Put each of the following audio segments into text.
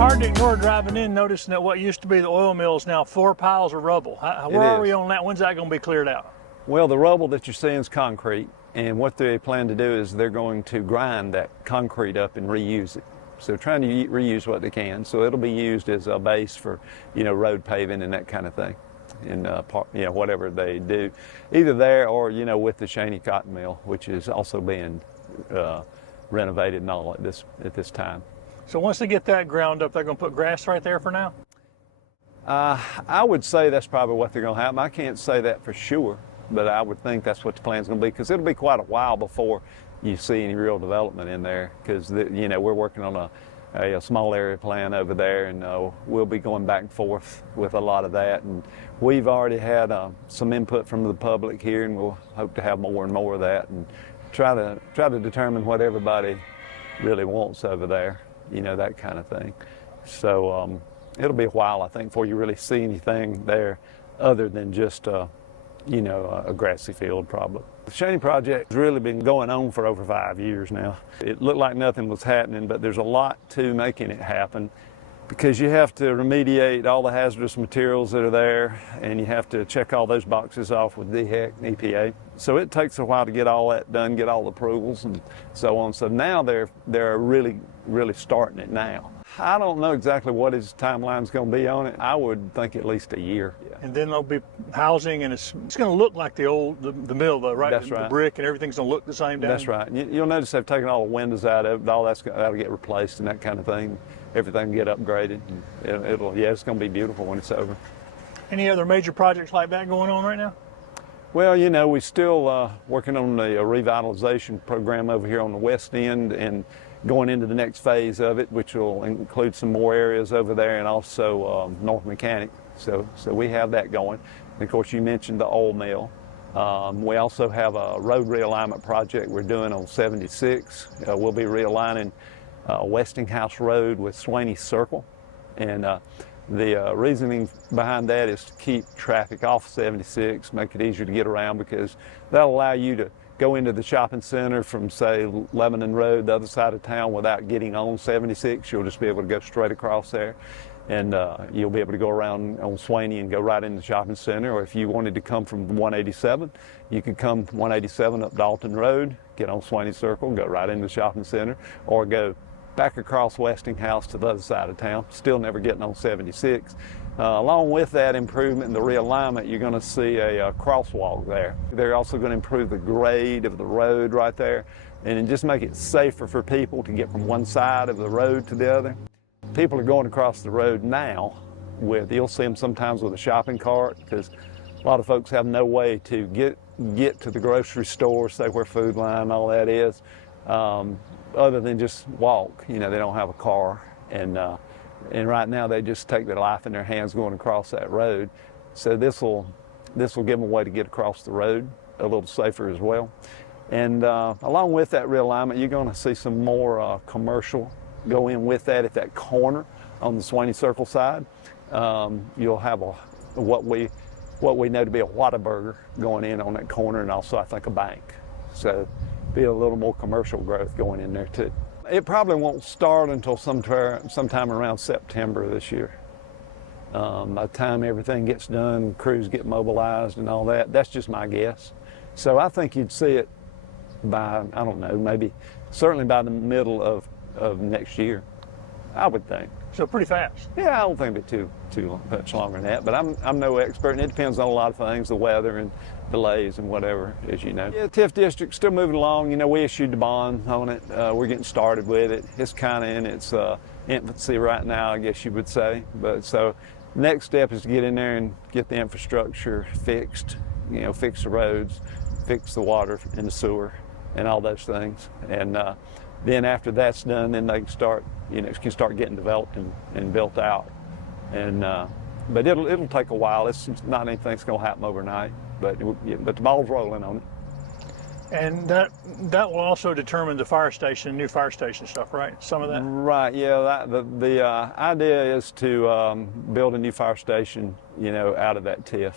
hard to ignore driving in, noticing that what used to be the oil mill is now 4 piles of rubble. Where are we on that? When's that going to be cleared out? Well, the rubble that you're seeing is concrete, and what they plan to do is they're going to grind that concrete up and reuse it. So trying to reuse what they can. So it'll be used as a base for, road paving and that kind of thing, and whatever they do, either there or with the Cheney cotton mill, which is also being renovated and all at this time. So once they get that ground up, they're going to put grass right there for now? I would say that's probably what they're going to happen. I can't say that for sure, but I would think that's what the plan's going to be, because it'll be quite a while before you see any real development in there, because we're working on a small area plan over there, and we'll be going back and forth with a lot of that. And we've already had some input from the public here, and we'll hope to have more and more of that, and try to determine what everybody really wants over there, that kind of thing. So it'll be a while, I think, before you really see anything there other than just a grassy field probably. The Cheney project has really been going on for over 5 years now. It looked like nothing was happening, but there's a lot to making it happen, because you have to remediate all the hazardous materials that are there, and you have to check all those boxes off with DHEC and EPA. So it takes a while to get all that done, get all the approvals and so on. So now they're really starting it now. I don't know exactly what his timeline's going to be on it. I would think at least a year. Yeah. And then there'll be housing, and it's going to look like the mill, though, right? That's right. The brick and everything's going to look the same down. That's right. You'll notice they've taken all the windows out of it. That'll get replaced and that kind of thing. Everything will get upgraded. It's going to be beautiful when it's over. Any other major projects like that going on right now? Well, we're still working on the revitalization program over here on the west end, and going into the next phase of it, which will include some more areas over there, and also North Mechanic. So we have that going. And of course, you mentioned the oil mill. We also have a road realignment project we're doing on 76. We'll be realigning Westinghouse Road with Swaney Circle, and the reasoning behind that is to keep traffic off 76, make it easier to get around, because that'll allow you to go into the shopping center from, say, Lebanon Road, the other side of town, without getting on 76. You'll just be able to go straight across there, and you'll be able to go around on Swaney and go right into the shopping center. Or if you wanted to come from 187, you could come 187 up Dalton Road, get on Swaney Circle, go right into the shopping center, or go back across Westinghouse to the other side of town, still never getting on 76. Along with that improvement in the realignment, you're going to see a crosswalk there. They're also going to improve the grade of the road right there, and just make it safer for people to get from one side of the road to the other. People are going across the road now you'll see them sometimes with a shopping cart, because a lot of folks have no way to get to the grocery store, say where Food Line and all that is, other than just walk. They don't have a car, and right now they just take their life in their hands going across that road. So this will give them a way to get across the road a little safer as well. And along with that realignment, you're going to see some more commercial go in with that at that corner on the Swaney Circle side. You'll have what we know to be a Whataburger going in on that corner, and also I think a bank. So be a little more commercial growth going in there too. It probably won't start until sometime around September this year. By the time everything gets done, crews get mobilized and all that, that's just my guess. So I think you'd see it by, I don't know, certainly by the middle of next year, I would think. So pretty fast. Yeah, I don't think it'd be too much longer than that, but I'm no expert, and it depends on a lot of things, the weather and delays and whatever, as you know. Yeah, TIF district still moving along. We issued the bond on it. We're getting started with it. It's kind of in its infancy right now, I guess you would say. But so next step is to get in there and get the infrastructure fixed, fix the roads, fix the water and the sewer and all those things. And then after that's done, then they can start, can start getting developed and built out. And but it'll take a while. It's not anything that's going to happen overnight, but the ball's rolling on it. And that will also determine the fire station, new fire station stuff, right? Some of that. Right. Yeah. The idea is to build a new fire station, out of that TIF.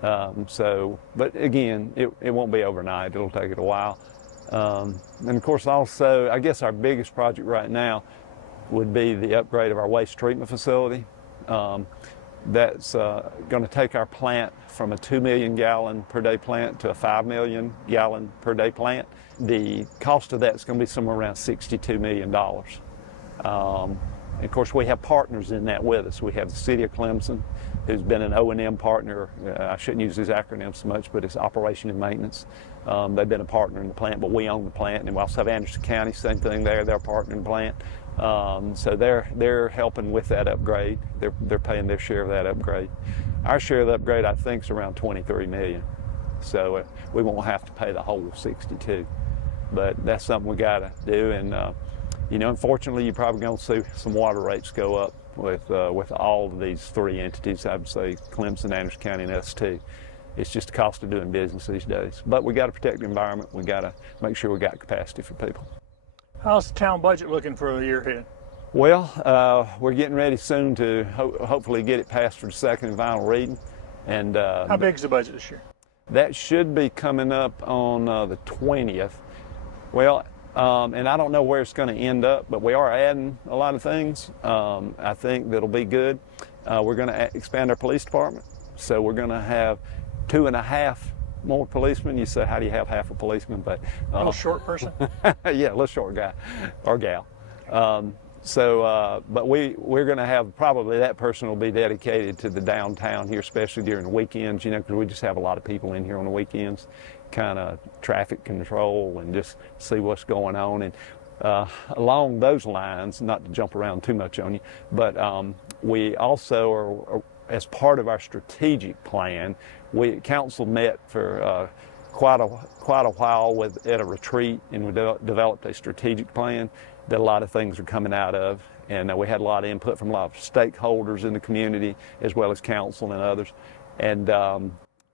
But again, it won't be overnight. It'll take it a while. And of course, also, I guess our biggest project right now would be the upgrade of our waste treatment facility. That's going to take our plant from a 2 million gallon per day plant to a 5 million gallon per day plant. The cost of that's going to be somewhere around $62 million. And of course, we have partners in that with us. We have the City of Clemson, who's been an O&M partner. I shouldn't use these acronyms so much, but it's operation and maintenance. They've been a partner in the plant, but we own the plant. And we also have Anderson County, same thing there. They're a partner in the plant. So they're helping with that upgrade. They're paying their share of that upgrade. Our share of the upgrade, I think, is around $23 million. So we won't have to pay the whole 62. But that's something we got to do. And you know, unfortunately, you're probably going to see some water rates go up with all of these three entities. I would say Clemson, Anderson County, and S2. It's just the cost of doing business these days. But we got to protect the environment. We got to make sure we got capacity for people. How's the town budget looking for the year ahead? Well, we're getting ready soon to hopefully get it passed for the second and final reading. And how big is the budget this year? That should be coming up on the 20th. Well, and I don't know where it's going to end up, but we are adding a lot of things. I think that'll be good. We're going to expand our police department, so we're going to have 2.5 more policemen. You say, how do you have half a policeman? But a little short person. Yeah, a little short guy or gal. But we're going to have, probably that person will be dedicated to the downtown here, especially during the weekends, you know, because we just have a lot of people in here on the weekends, kind of traffic control and just see what's going on. And along those lines, not to jump around too much on you, but we also are, as part of our strategic plan, council met for quite a while at a retreat, and we developed a strategic plan that a lot of things are coming out of, and we had a lot of input from a lot of stakeholders in the community as well as council and others. And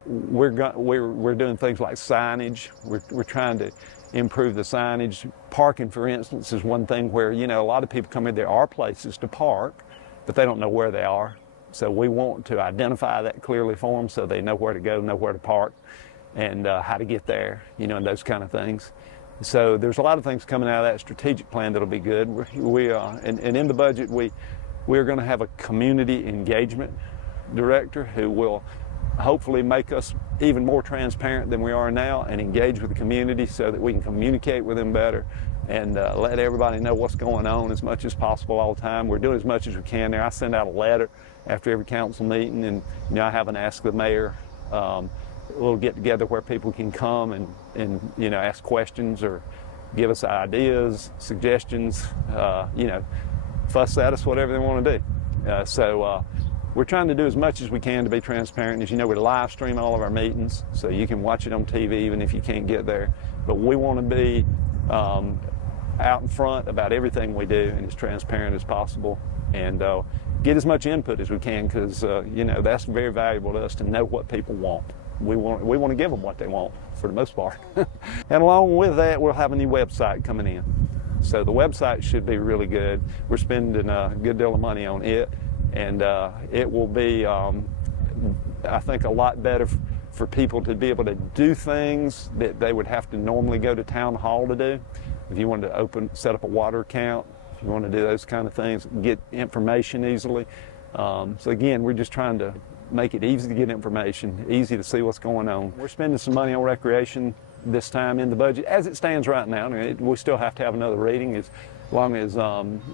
we're doing things like signage. We're trying to improve the signage. Parking, for instance, is one thing where, you know, a lot of people come in. There are places to park, but they don't know where they are. So we want to identify that clearly for them so they know where to go, know where to park, and how to get there, you know, and those kind of things. So there's a lot of things coming out of that strategic plan that'll be good. And in the budget, we're going to have a community engagement director who will hopefully make us even more transparent than we are now and engage with the community so that we can communicate with them better and let everybody know what's going on as much as possible all the time. We're doing as much as we can there. I send out a letter after every council meeting, and you know, I have an Ask the Mayor, a little get together where people can come and you know, ask questions or give us ideas, suggestions, you know, fuss at us, whatever they want to do. So we're trying to do as much as we can to be transparent. As you know, we live stream all of our meetings, so you can watch it on TV even if you can't get there. But we want to be out in front about everything we do and as transparent as possible, and get as much input as we can, because you know, that's very valuable to us to know what people want. We want to give them what they want for the most part. And along with that, we'll have a new website coming in. So the website should be really good. We're spending a good deal of money on it, and it will be, I think, a lot better for people to be able to do things that they would have to normally go to town hall to do. If you wanted to set up a water account, if you want to do those kind of things, get information easily. So again, we're just trying to make it easy to get information, easy to see what's going on. We're spending some money on recreation this time in the budget, as it stands right now. We still have to have another reading as long as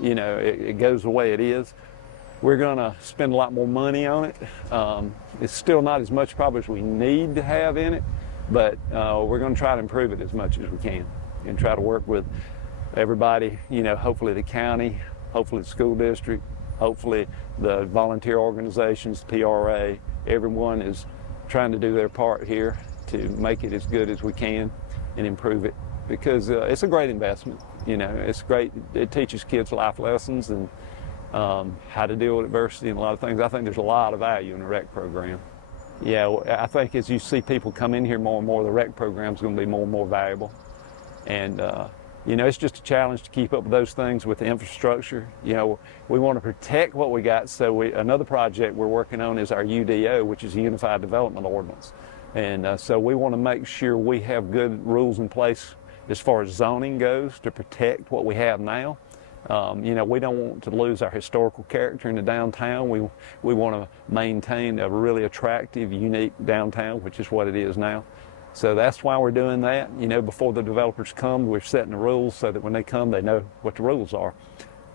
you know, it goes the way it is. We're going to spend a lot more money on it. It's still not as much probably as we need to have in it, but we're going to try to improve it as much as we can and try to work with everybody, you know, hopefully the county, hopefully the school district, hopefully the volunteer organizations, PRA. Everyone is trying to do their part here to make it as good as we can and improve it, because it's a great investment. You know, it's great. It teaches kids life lessons and how to deal with adversity and a lot of things. I think there's a lot of value in the rec program. Yeah, I think as you see people come in here more and more, the rec program is going to be more and more valuable. And you know, it's just a challenge to keep up with those things with the infrastructure. You know, we want to protect what we got. So another project we're working on is our UDO, which is a Unified Development Ordinance. And so we want to make sure we have good rules in place as far as zoning goes to protect what we have now. You know, we don't want to lose our historical character in the downtown. We want to maintain a really attractive, unique downtown, which is what it is now. So that's why we're doing that. You know, before the developers come, we're setting the rules so that when they come, they know what the rules are.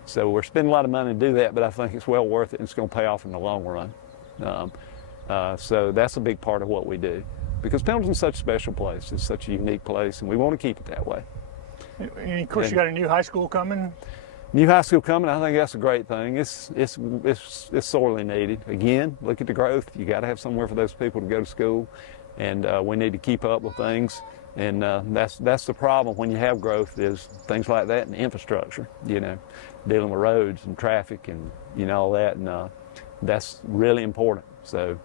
So we're spending a lot of money to do that, but I think it's well worth it, and it's going to pay off in the long run. So that's a big part of what we do, because Pendleton's such a special place. It's such a unique place, and we want to keep it that way. And of course, you got a new high school coming. New high school coming, I think that's a great thing. It's sorely needed. Again, look at the growth. You got to have somewhere for those people to go to school, and we need to keep up with things. And that's the problem when you have growth, is things like that and infrastructure. You know, dealing with roads and traffic and all that, and that's really important. So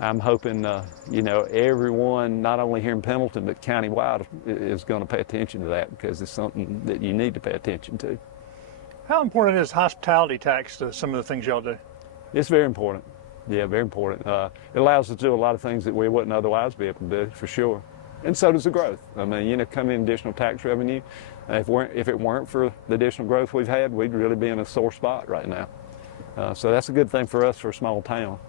I'm hoping everyone, not only here in Pendleton but countywide, is going to pay attention to that, because it's something that you need to pay attention to. How important is hospitality tax to some of the things y'all do? It's very important. Yeah, very important. It allows us to do a lot of things that we wouldn't otherwise be able to do, for sure. And so does the growth. I mean, come in additional tax revenue. If it weren't for the additional growth we've had, we'd really be in a sore spot right now. So that's a good thing for us for a small town,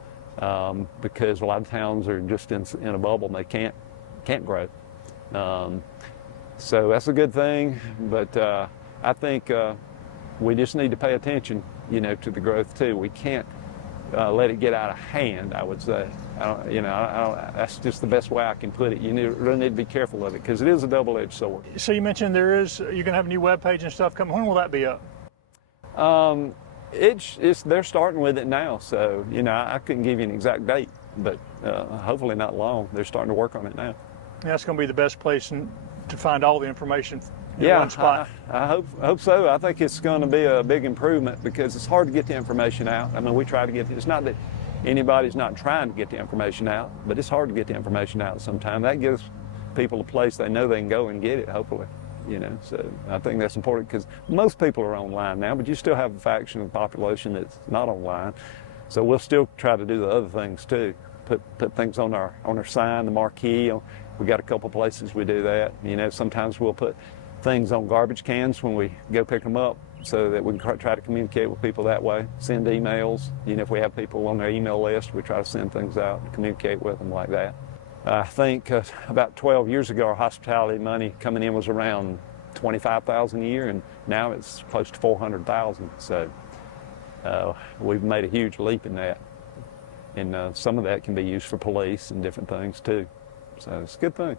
because a lot of towns are just in a bubble and they can't grow. So that's a good thing, but I think we just need to pay attention, to the growth too. We can't let it get out of hand, I would say. That's just the best way I can put it. You really need to be careful of it, because it is a double-edged sword. So you mentioned you're going to have a new web page and stuff coming. When will that be up? They're starting with it now, so I couldn't give you an exact date, but hopefully not long. They're starting to work on it now. Yeah, that's going to be the best place to find all the information in one spot. I hope so. I think it's going to be a big improvement, because it's hard to get the information out. I mean, we try to get it. It's not that anybody's not trying to get the information out, but it's hard to get the information out sometimes. That gives people a place they know they can go and get it, hopefully. So I think that's important, because most people are online now, but you still have a faction of the population that's not online. So we'll still try to do the other things too. Put things on our sign, the marquee. We got a couple places we do that. Sometimes we'll put things on garbage cans when we go pick them up, so that we can try to communicate with people that way. Send emails. If we have people on their email list, we try to send things out and communicate with them like that. I think about 12 years ago, our hospitality money coming in was around $25,000 a year, and now it's close to $400,000. So we've made a huge leap in that, and some of that can be used for police and different things too. So it's a good thing.